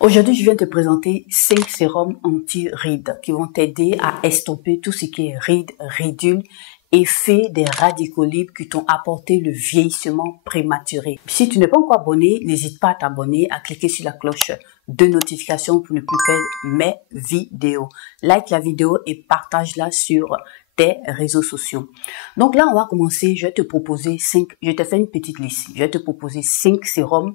Aujourd'hui, je viens te présenter 5 sérums anti-rides qui vont t'aider à estomper tout ce qui est rides, ridules, effet des radicaux libres qui t'ont apporté le vieillissement prématuré. Si tu n'es pas encore abonné, n'hésite pas à t'abonner, à cliquer sur la cloche de notification pour ne plus perdre mes vidéos. Like la vidéo et partage-la sur tes réseaux sociaux. Donc là, on va commencer. Je vais te proposer 5, je te fais une petite liste. Je vais te proposer 5 sérums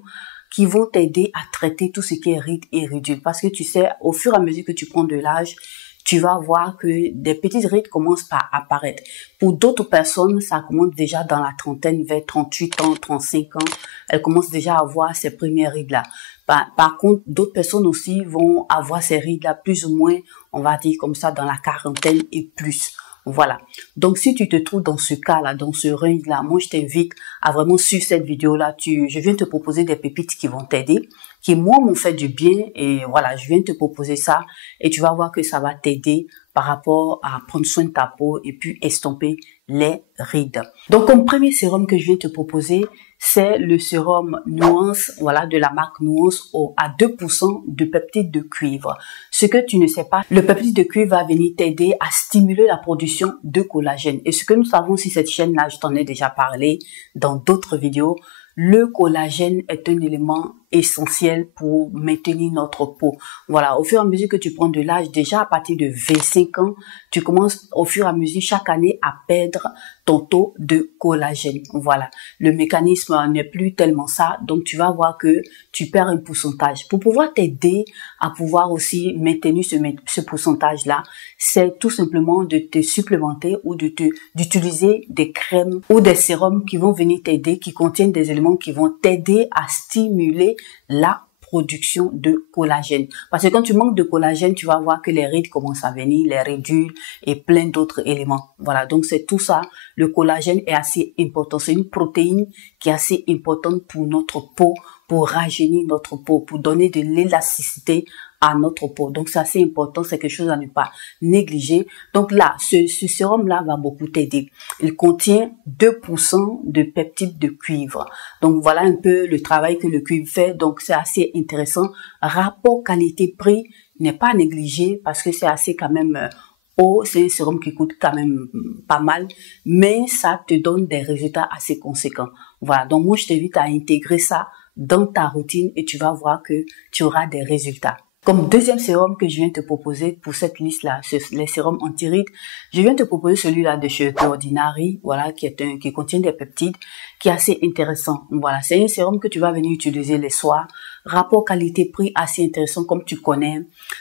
qui vont t'aider à traiter tout ce qui est rides et ridules. Parce que tu sais, au fur et à mesure que tu prends de l'âge, tu vas voir que des petites rides commencent par apparaître. Pour d'autres personnes, ça commence déjà dans la trentaine, vers 38 ans, 35 ans. Elles commencent déjà à avoir ces premières rides-là. Par contre, d'autres personnes aussi vont avoir ces rides-là plus ou moins, on va dire comme ça, dans la quarantaine et plus. Voilà. Donc, si tu te trouves dans ce cas-là, dans ce range-là, moi, je t'invite à vraiment suivre cette vidéo-là. Je viens te proposer des pépites qui vont t'aider, qui, moi, m'ont fait du bien. Et voilà, je viens te proposer ça. Et tu vas voir que ça va t'aider par rapport à prendre soin de ta peau et puis estomper les rides. Donc, comme premier sérum que je viens te proposer, c'est le sérum Nuance, voilà, de la marque Nuance à 2% de peptide de cuivre. Ce que tu ne sais pas, le peptide de cuivre va venir t'aider à stimuler la production de collagène. Et ce que nous savons sur cette chaîne-là, je t'en ai déjà parlé dans d'autres vidéos, le collagène est un élément essentiel pour maintenir notre peau. Voilà, au fur et à mesure que tu prends de l'âge, déjà à partir de 25 ans, tu commences au fur et à mesure chaque année à perdre ton taux de collagène. Voilà, le mécanisme n'est plus tellement ça, donc tu vas voir que tu perds un pourcentage. Pour pouvoir t'aider à pouvoir aussi maintenir ce pourcentage-là, c'est tout simplement de te supplémenter ou d'utiliser des crèmes ou des sérums qui vont venir t'aider, qui contiennent des éléments qui vont t'aider à stimuler la production de collagène. Parce que quand tu manques de collagène, tu vas voir que les rides commencent à venir, les ridules et plein d'autres éléments. Voilà, donc c'est tout ça. Le collagène est assez important. C'est une protéine qui est assez importante pour notre peau, pour rajeunir notre peau, pour donner de l'élasticité à notre peau. Donc, c'est assez important, c'est quelque chose à ne pas négliger. Donc là, ce sérum-là va beaucoup t'aider. Il contient 2% de peptide de cuivre. Donc, voilà un peu le travail que le cuivre fait. Donc, c'est assez intéressant. Rapport qualité-prix n'est pas négligé parce que c'est assez quand même haut. C'est un sérum qui coûte quand même pas mal, mais ça te donne des résultats assez conséquents. Voilà, donc moi, je t'invite à intégrer ça dans ta routine et tu vas voir que tu auras des résultats. Comme deuxième sérum que je viens te proposer pour cette liste-là, les sérums anti-rides, je viens te proposer celui-là de chez The Ordinary, voilà, qui contient des peptides, qui est assez intéressant. Voilà, c'est un sérum que tu vas venir utiliser les soirs. Rapport qualité-prix assez intéressant, comme tu connais.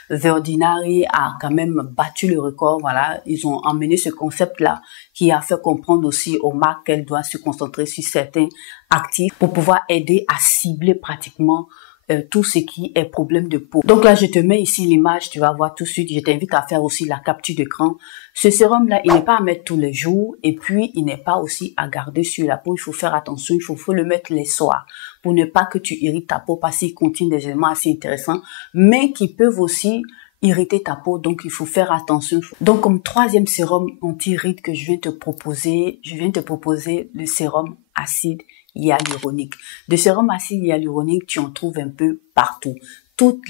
The Ordinary a quand même battu le record, voilà. Ils ont emmené ce concept-là qui a fait comprendre aussi aux marques qu'elles doivent se concentrer sur certains actifs pour pouvoir aider à cibler pratiquement tout ce qui est problème de peau. Donc là, je te mets ici l'image, tu vas voir tout de suite. Je t'invite à faire aussi la capture d'écran. Ce sérum-là, il n'est pas à mettre tous les jours et puis il n'est pas aussi à garder sur la peau. Il faut faire attention, il faut le mettre les soirs pour ne pas que tu irrites ta peau parce qu'il contient des éléments assez intéressants, mais qui peuvent aussi irriter ta peau, donc il faut faire attention. Donc comme troisième sérum anti-rides que je viens te proposer le sérum acide hyaluronique. De sérum acide hyaluronique, tu en trouves un peu partout.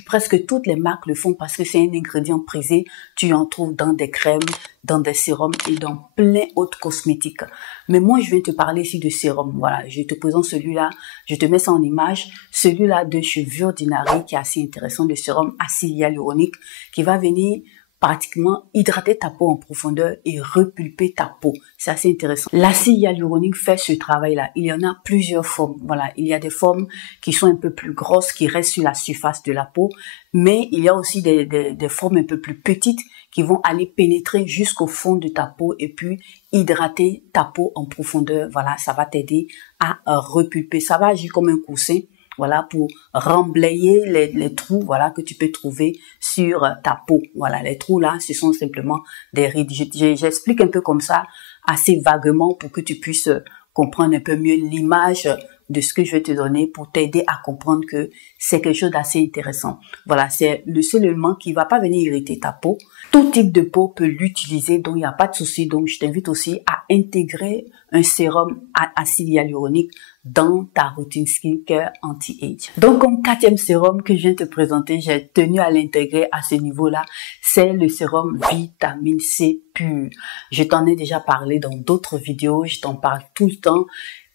Presque toutes les marques le font parce que c'est un ingrédient prisé. Tu en trouves dans des crèmes, dans des sérums et dans plein d'autres cosmétiques. Mais moi, je viens te parler ici de sérum. Voilà, je te présente celui-là. Je te mets ça en image. Celui-là de chez The Ordinary qui est assez intéressant, le sérum acide hyaluronique qui va venir pratiquement hydrater ta peau en profondeur et repulper ta peau. C'est assez intéressant. L'acide hyaluronique fait ce travail-là. Il y en a plusieurs formes. Voilà, il y a des formes qui sont un peu plus grosses, qui restent sur la surface de la peau, mais il y a aussi des formes un peu plus petites qui vont aller pénétrer jusqu'au fond de ta peau et puis hydrater ta peau en profondeur. Voilà, ça va t'aider à repulper. Ça va agir comme un coussin. Voilà, pour remblayer les trous, voilà, que tu peux trouver sur ta peau. Voilà, les trous là, ce sont simplement des rides. J'explique un peu comme ça, assez vaguement, pour que tu puisses comprendre un peu mieux l'image de ce que je vais te donner pour t'aider à comprendre que c'est quelque chose d'assez intéressant. Voilà, c'est le seul élément qui va pas venir irriter ta peau. Tout type de peau peut l'utiliser, donc il n'y a pas de souci. Donc, je t'invite aussi à intégrer un sérum à acide hyaluronique dans ta routine skincare anti-age. Donc, comme 4e sérum que je viens de te présenter, j'ai tenu à l'intégrer à ce niveau-là, c'est le sérum vitamine C pur. Je t'en ai déjà parlé dans d'autres vidéos, je t'en parle tout le temps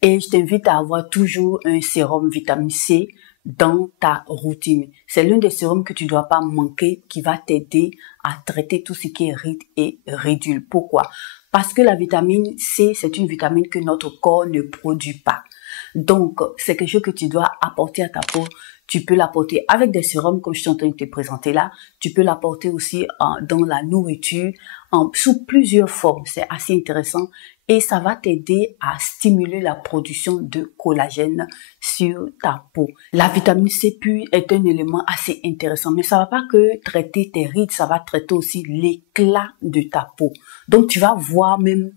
et je t'invite à avoir toujours un sérum vitamine C dans ta routine. C'est l'un des sérums que tu dois pas manquer qui va t'aider à traiter tout ce qui est rides et ridules. Pourquoi? Parce que la vitamine C, c'est une vitamine que notre corps ne produit pas. Donc, c'est quelque chose que tu dois apporter à ta peau. Tu peux l'apporter avec des sérums comme je suis en train de te présenter là. Tu peux l'apporter aussi dans la nourriture, sous plusieurs formes. C'est assez intéressant et ça va t'aider à stimuler la production de collagène sur ta peau. La vitamine C pure est un élément assez intéressant, mais ça va pas que traiter tes rides, ça va traiter aussi l'éclat de ta peau. Donc, tu vas voir même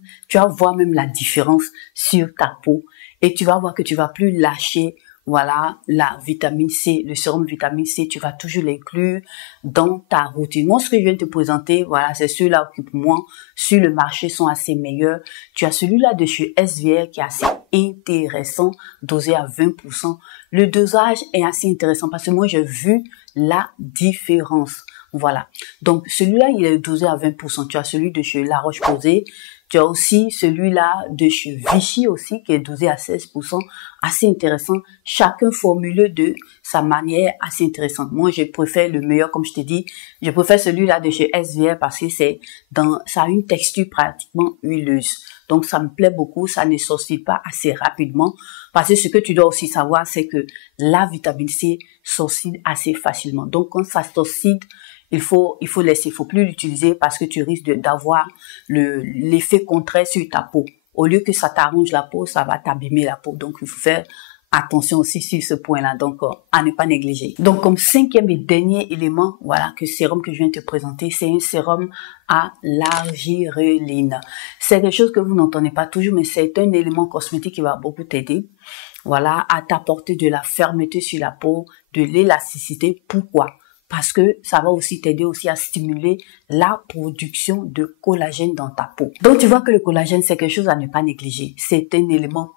la différence sur ta peau. Et tu vas voir que tu vas plus lâcher, voilà, la vitamine C, le sérum vitamine C, tu vas toujours l'inclure dans ta routine. Moi, ce que je viens de te présenter, voilà, c'est ceux-là qui, pour moi, sur le marché, sont assez meilleurs. Tu as celui-là de chez SVR qui est assez intéressant, dosé à 20%. Le dosage est assez intéressant parce que moi, j'ai vu la différence. Voilà. Donc, celui-là, il est dosé à 20%. Tu as celui de chez La Roche-Posay. Tu as aussi celui-là de chez Vichy aussi, qui est dosé à 16%. Assez intéressant. Chacun formule de sa manière assez intéressante. Moi, je préfère le meilleur, comme je t'ai dit. Je préfère celui-là de chez SVR parce que ça a une texture pratiquement huileuse. Donc, ça me plaît beaucoup. Ça ne s'oxyde pas assez rapidement. Parce que ce que tu dois aussi savoir, c'est que la vitamine C s'oxyde assez facilement. Donc, quand ça s'oxyde, il faut laisser, il faut plus l'utiliser parce que tu risques d'avoir l'effet contraire sur ta peau. Au lieu que ça t'arrange la peau, ça va t'abîmer la peau. Donc, il faut faire attention aussi sur ce point-là. Donc, à ne pas négliger. Donc, comme 5e et dernier élément, voilà, que sérum que je viens de te présenter, c'est un sérum à l'argireline. C'est quelque chose que vous n'entendez pas toujours, mais c'est un élément cosmétique qui va beaucoup t'aider. Voilà, à t'apporter de la fermeté sur la peau, de l'élasticité. Pourquoi? Parce que ça va aussi t'aider aussi à stimuler la production de collagène dans ta peau. Donc, tu vois que le collagène, c'est quelque chose à ne pas négliger. C'est un élément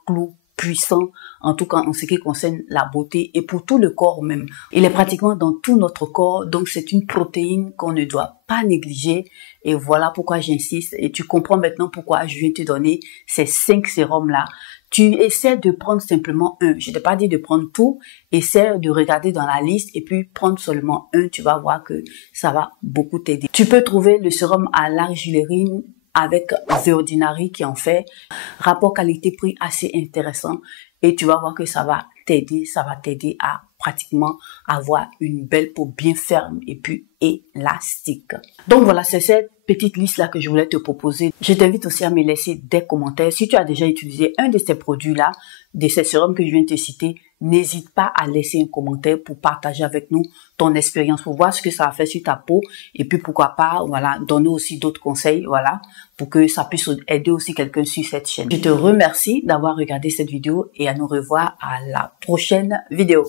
puissant, en tout cas en ce qui concerne la beauté et pour tout le corps même. Il est pratiquement dans tout notre corps, donc c'est une protéine qu'on ne doit pas négliger et voilà pourquoi j'insiste et tu comprends maintenant pourquoi je viens te donner ces 5 sérums-là. Tu essaies de prendre simplement un. Je t'ai pas dit de prendre tout. Essaie de regarder dans la liste et puis prendre seulement un. Tu vas voir que ça va beaucoup t'aider. Tu peux trouver le sérum à l'argireline avec The Ordinary qui en fait. Rapport qualité-prix assez intéressant. Et tu vas voir que ça va t'aider à pratiquement avoir une belle peau bien ferme et puis élastique. Donc voilà, c'est cette petite liste là que je voulais te proposer. Je t'invite aussi à me laisser des commentaires. Si tu as déjà utilisé un de ces produits là, de ces sérums que je viens de te citer, n'hésite pas à laisser un commentaire pour partager avec nous ton expérience, pour voir ce que ça a fait sur ta peau et puis pourquoi pas, voilà, donner aussi d'autres conseils, voilà, pour que ça puisse aider aussi quelqu'un sur cette chaîne. Je te remercie d'avoir regardé cette vidéo et à nous revoir à la prochaine vidéo.